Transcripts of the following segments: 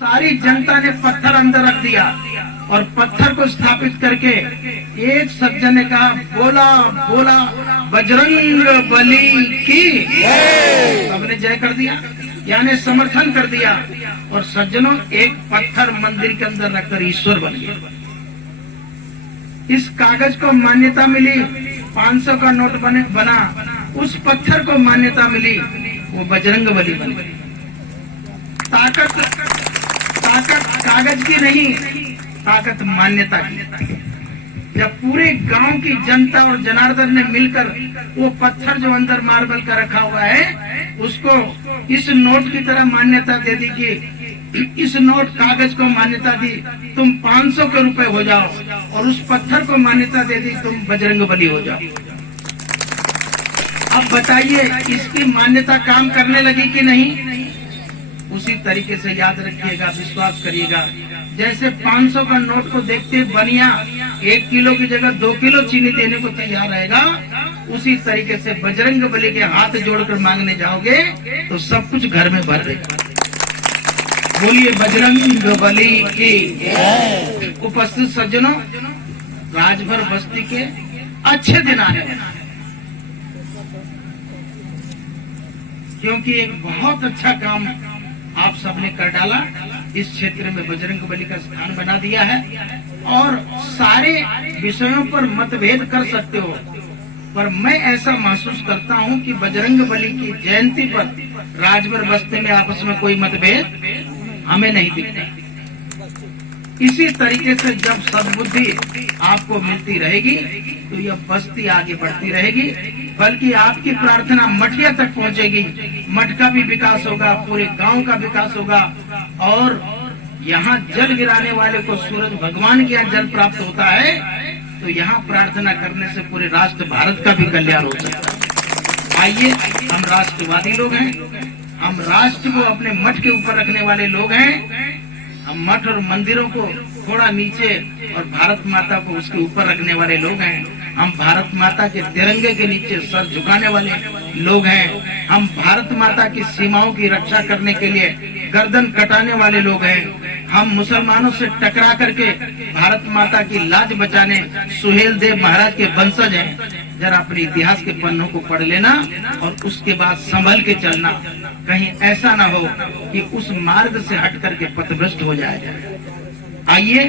सारी जनता ने पत्थर अंदर रख दिया और पत्थर को स्थापित करके एक सज्जन ने कहा, बोला बोला बजरंग बली की। सबने जय कर दिया, यानी समर्थन कर दिया। और सज्जनों, एक पत्थर मंदिर के अंदर रखकर ईश्वर बन गया। इस कागज को मान्यता मिली, 500 का नोट बना, उस पत्थर को मान्यता मिली, वो बजरंग बली बन गई। ताकत कागज की नहीं, ताकत मान्यता की। जब पूरे गांव की जनता और जनार्दन ने मिलकर वो पत्थर जो अंदर मार्बल का रखा हुआ है उसको इस नोट की तरह मान्यता दे दी कि इस नोट कागज को मान्यता दी, तुम 500 के रुपए हो जाओ, और उस पत्थर को मान्यता दे दी, तुम बजरंग बली हो जाओ। अब बताइए, इसकी मान्यता काम करने लगी कि नहीं? उसी तरीके से याद रखिएगा, विश्वास करिएगा। जैसे 500 का नोट को देखते बनिया 1 किलो की जगह 2 किलो चीनी देने को तैयार रहेगा, उसी तरीके से बजरंग बली के हाथ जोड़कर मांगने जाओगे तो सब कुछ घर में भर देगा। बोलिए बजरंग बली की। उपस्थित सज्जनों, राजभर बस्ती के अच्छे दिन आने वाले, क्योंकि एक बहुत अच्छा काम आप सबने कर डाला। इस क्षेत्र में बजरंग बली का स्थान बना दिया है, और सारे विषयों पर मतभेद कर सकते हो, पर मैं ऐसा महसूस करता हूं कि बजरंग बली की जयंती पर राजभर बस्ती में आपस में कोई मतभेद हमें नहीं दिखता। इसी तरीके से जब सद्बुद्धि आपको मिलती रहेगी तो यह बस्ती आगे बढ़ती रहेगी, बल्कि आपकी प्रार्थना मठिया तक पहुंचेगी। मठ का भी विकास होगा, पूरे गांव का विकास होगा, और यहाँ जल गिराने वाले को सूरज भगवान के यहाँ जल प्राप्त होता है, तो यहाँ प्रार्थना करने से पूरे राष्ट्र भारत का भी कल्याण हो सकता है। आइए, हम राष्ट्रवादी लोग हैं, हम राष्ट्र को अपने मठ के ऊपर रखने वाले लोग हैं। हम मठ और मंदिरों को थोड़ा नीचे और भारत माता को उसके ऊपर रखने वाले लोग हैं। हम भारत माता के तिरंगे के नीचे सर झुकाने वाले लोग हैं। हम भारत माता की सीमाओं की रक्षा करने के लिए गर्दन कटाने वाले लोग हैं। हम मुसलमानों से टकरा करके भारत माता की लाज बचाने सुहेल देव महाराज के वंशज हैं। जरा अपने इतिहास के पन्नों को पढ़ लेना और उसके बाद संभल के चलना, कहीं ऐसा ना हो कि उस मार्ग से हट करके पथभ्रष्ट हो जाए। आइए,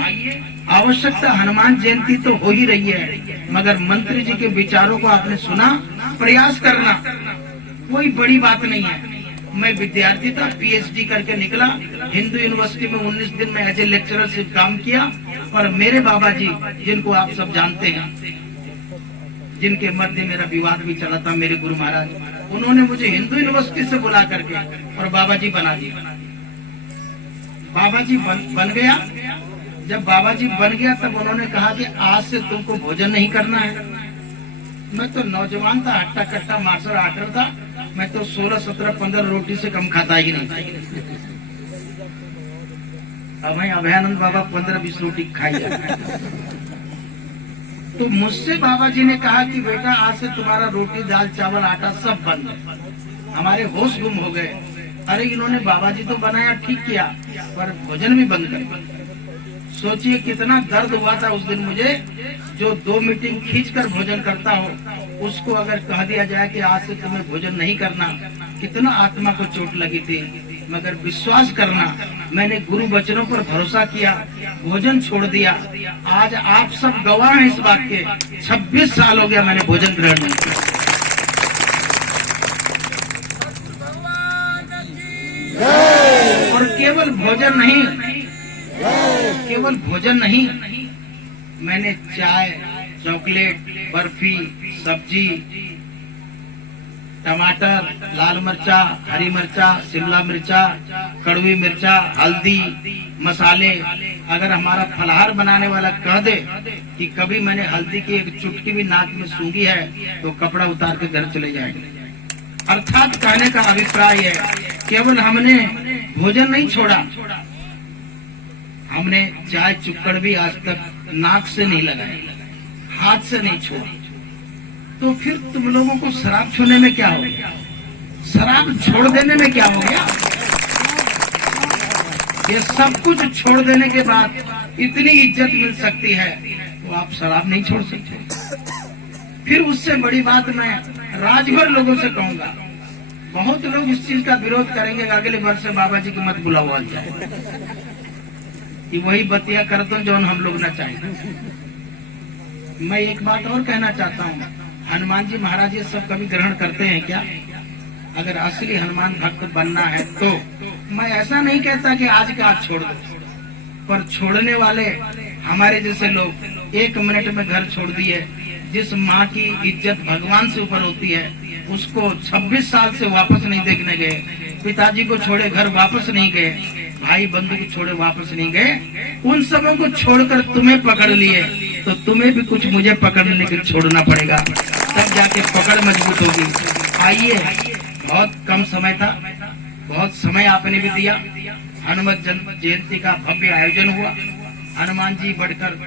आवश्यकता हनुमान जयंती तो हो ही रही है, मगर मंत्री जी के विचारों को आपने सुना, प्रयास करना कोई बड़ी बात नहीं है। मैं विद्यार्थी था, पीएचडी करके निकला, हिंदू यूनिवर्सिटी में 19 दिन में एज ए लेक्चरर से काम किया, पर मेरे बाबा जी, जिनको आप सब जानते हैं, जिनके मध्य मेरा विवाद भी चला था, मेरे गुरु महाराज, उन्होंने मुझे हिंदू यूनिवर्सिटी से बुला करके और बाबा जी बना दिया। बाबा जी बन गया। जब बाबा जी बन गया तब उन्होंने कहा कि आज से तुमको भोजन नहीं करना है। मैं तो नौजवान था, हट्टा कट्टा मार्शल आर्टर था, मैं तो 16, 17, 15 रोटी से कम खाता ही नहीं। अब अभयानंद बाबा 15-20 रोटी खाई। तो मुझसे बाबा जी ने कहा कि बेटा, आज से तुम्हारा रोटी दाल चावल आटा सब बंद है। हमारे होश गुम हो गए। अरे, इन्होंने बाबा जी तो बनाया, ठीक किया, पर भोजन भी बंद कर। सोचिए कितना दर्द हुआ था उस दिन मुझे। जो 2 मीटिंग खींचकर भोजन करता हो, उसको अगर कह दिया जाए कि आज से तुम्हें भोजन नहीं करना, कितना आत्मा को चोट लगी थी। मगर विश्वास करना, मैंने गुरु वचनों पर भरोसा किया, भोजन छोड़ दिया। आज आप सब गवाह हैं इस बात के। 26 साल हो गया मैंने भोजन ग्रहण नहीं किया। और केवल भोजन नहीं, मैंने चाय, चॉकलेट, बर्फी, सब्जी, टमाटर, लाल मिर्चा, हरी मिर्चा, शिमला मिर्चा, कड़वी मिर्चा, हल्दी, मसाले, अगर हमारा फलाहार बनाने वाला कह दे कि कभी मैंने हल्दी की एक चुटकी भी नाक में सूंघी है, तो कपड़ा उतार के घर चले जाएंगे। अर्थात कहने का अभिप्राय है, केवल हमने भोजन नहीं छोड़ा, हमने चाय चुक्कड़ भी आज तक नाक से नहीं लगाया, हाथ से नहीं छोड़ा। तो फिर तुम लोगों को शराब छूने में क्या हो गया? शराब छोड़ देने में क्या हो गया? ये सब कुछ छोड़ देने के बाद इतनी इज्जत मिल सकती है, तो आप शराब नहीं छोड़ सकते। फिर उससे बड़ी बात मैं राजभर लोगों से कहूंगा, बहुत लोग इस चीज का विरोध करेंगे, अगले वर्ष से बाबा जी की मत बुलाओ जाए कि वही बतिया कर दो जो हम लोग ना चाहें। मैं एक बात और कहना चाहता हूँ, हनुमान जी महाराज ये सब कभी ग्रहण करते हैं क्या? अगर असली हनुमान भक्त बनना है तो मैं ऐसा नहीं कहता कि आज के आज छोड़ दो, पर छोड़ने वाले हमारे जैसे लोग 1 मिनट में घर छोड़ दिए। जिस माँ की इज्जत भगवान से ऊपर होती है, उसको 26 साल से वापस नहीं देखने गए, पिताजी को छोड़े घर वापस नहीं गए, भाई बंधु को छोड़े वापस नहीं गए, उन सबों को छोड़कर तुम्हें पकड़ लिए, तो तुम्हें भी कुछ मुझे पकड़ने के छोड़ना पड़ेगा, तब जाके पकड़ मजबूत होगी। आइए, बहुत कम समय था, बहुत समय आपने भी दिया। हनुमत जयंती का भव्य आयोजन हुआ। हनुमान जी बढ़कर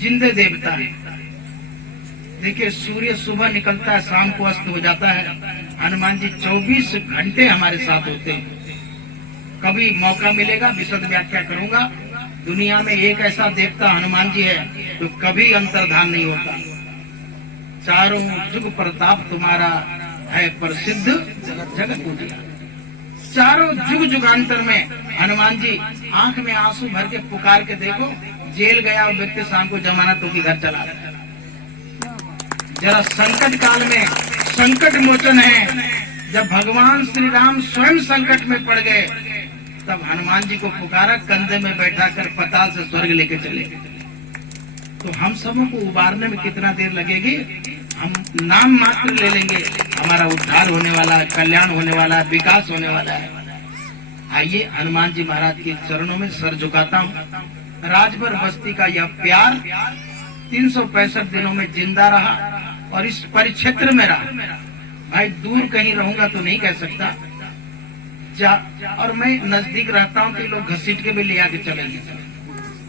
जिंदे देवता है। देखिए, सूर्य सुबह निकलता है, शाम को अस्त हो जाता है। हनुमान जी 24 घंटे हमारे साथ होते हैं। कभी मौका मिलेगा विशद व्याख्या करूंगा। दुनिया में एक ऐसा देवता हनुमान जी है तो कभी अंतर्धान नहीं होता। चारों जुग प्रताप तुम्हारा है प्रसिद्ध जगत उजियार। चारों जुग जुगांतर में हनुमान जी आंख में आंसू भर के पुकार के देखो, जेल गया और व्यक्ति शाम को जमानत होकर घर चला गया। जरा संकट काल में संकट मोचन है, जब भगवान श्री राम स्वयं संकट में पड़ गए, तब हनुमान जी को पुकारा, कंधे में बैठाकर पाताल से स्वर्ग लेके चले। तो हम सबों को उबारने में कितना देर लगेगी? हम नाम मात्र ले लेंगे, हमारा उद्धार होने वाला है, कल्याण होने वाला है, विकास होने वाला है। आइए, हनुमान जी महाराज के चरणों में सर झुकाता हूँ। राजभर बस्ती का यह प्यार 365 दिनों में जिंदा रहा और इस परिक्षेत्र में रहा। भाई दूर कहीं रहूंगा तो नहीं कह सकता, और मैं नजदीक रहता हूँ कि लोग घसीट के भी ले आके चलेंगे,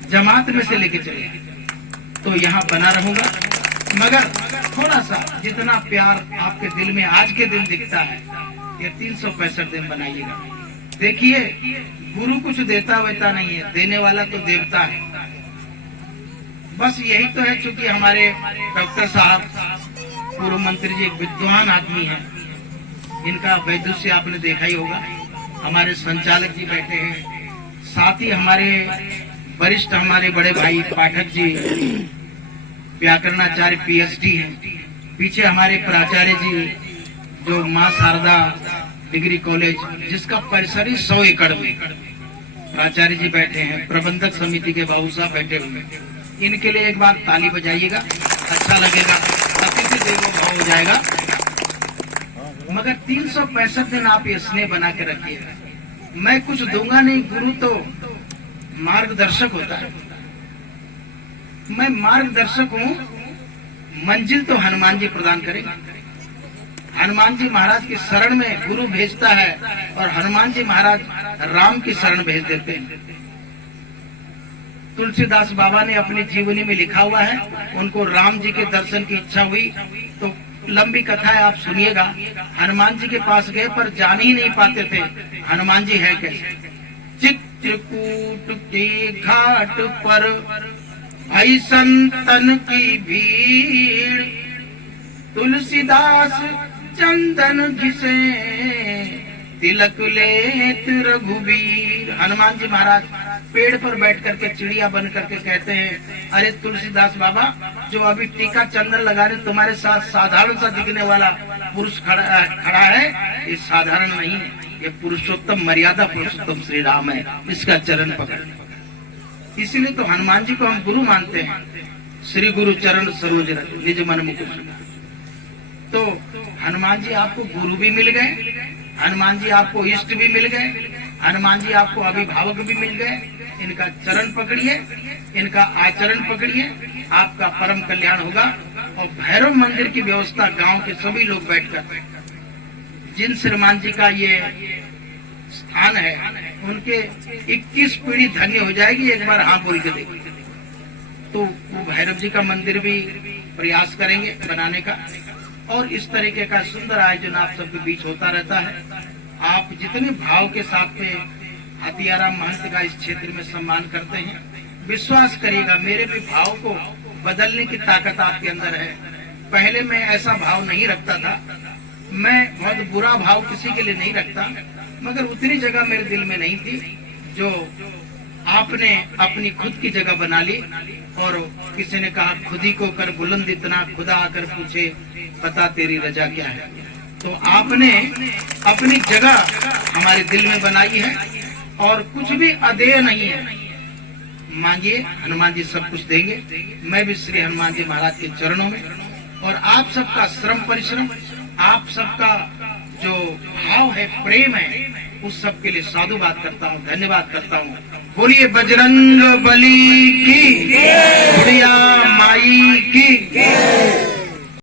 जमात में से लेके चलेंगे, तो यहाँ बना रहूंगा। मगर थोड़ा सा जितना प्यार आपके दिल में आज के दिन दिखता है, ये 365 दिन बनाइएगा। देखिए, गुरु कुछ देता वेता नहीं है, देने वाला तो देवता है। बस यही तो है, चूंकि हमारे डॉक्टर साहब पूर्व मंत्री जी एक विद्वान आदमी हैं, इनका वैदुष्य आपने देखा ही होगा। हमारे संचालक जी बैठे हैं, साथ ही हमारे वरिष्ठ हमारे बड़े भाई पाठक जी व्याकरणाचार्य पीएचडी हैं। पीछे हमारे प्राचार्य जी जो मां शारदा डिग्री कॉलेज, जिसका परिसर ही 100 एकड़ में, प्राचार्य जी बैठे हैं। प्रबंधक समिति के बाबू साहब बैठे हुए हैं। इनके लिए एक बार ताली बजाइएगा, अच्छा लगेगा, अतिथि देवो भव हो जाएगा। मगर 365 दिन आप ये स्नेह बना के रखिएगा। मैं कुछ दूंगा नहीं, गुरु तो मार्गदर्शक होता है, मैं मार्गदर्शक हूँ, मंजिल तो हनुमान जी प्रदान करेंगे। हनुमान जी महाराज की शरण में गुरु भेजता है और हनुमान जी महाराज राम की शरण भेज देते हैं। तुलसीदास बाबा ने अपनी जीवनी में लिखा हुआ है, उनको राम जी के दर्शन की इच्छा हुई तो लंबी कथा है, आप सुनिएगा। हनुमान जी के पास गए पर जान ही नहीं पाते थे हनुमान जी है कैसे। चित्रकूट के घाट पर आई संतन की भीड़, तुलसीदास चंदन घिसे तिलक लेत रघुवीर। हनुमान जी महाराज पेड़ पर बैठ करके चिड़िया बन करके कहते हैं, अरे तुलसीदास बाबा, जो अभी टीका चंदन लगा रहे तुम्हारे साथ साधारण सा दिखने वाला पुरुष खड़ा है, ये साधारण नहीं है, ये पुरुषोत्तम मर्यादा पुरुषोत्तम श्री राम है, इसका चरण पकड़। इसीलिए तो हनुमान जी को हम गुरु मानते हैं। श्री गुरु चरण सरोज रज निज मन मुकुर। तो हनुमान जी आपको गुरु भी मिल गए, हनुमान जी आपको इष्ट भी मिल गए, हनुमान जी आपको अभिभावक भी मिल गए। इनका चरण पकड़िए, इनका आचरण पकड़िए, आपका परम कल्याण होगा। और भैरव मंदिर की व्यवस्था गांव के सभी लोग बैठकर, जिन श्रीमान जी का ये स्थान है, उनके 21 पीढ़ी धन्य हो जाएगी। एक बार हाँ बोल के देखिए। तो वो भैरव जी का मंदिर भी प्रयास करेंगे बनाने का, और इस तरीके का सुंदर आयोजन आप सबके बीच होता रहता है। आप जितने भाव के साथ में हथियाराम महंत का इस क्षेत्र में सम्मान करते हैं। विश्वास करिएगा, मेरे भी भाव को बदलने की ताकत आपके अंदर है। पहले मैं ऐसा भाव नहीं रखता था, मैं बहुत बुरा भाव किसी के लिए नहीं रखता, मगर उतनी जगह मेरे दिल में नहीं थी जो आपने अपनी खुद की जगह बना ली। और किसी ने कहा खुद ही को कर बुलंद इतना, खुदा आकर पूछे पता तेरी रजा क्या है। तो आपने अपनी जगह हमारे दिल में बनाई है और कुछ भी अदेय नहीं है। मांगिए, हनुमान जी सब कुछ देंगे। मैं भी श्री हनुमान जी महाराज के चरणों में और आप सबका श्रम परिश्रम, आप सबका जो भाव है, प्रेम है, उस सब के लिए साधुवाद करता हूँ, धन्यवाद करता हूँ। बोलिए बजरंग बली की, बुढ़िया माई की।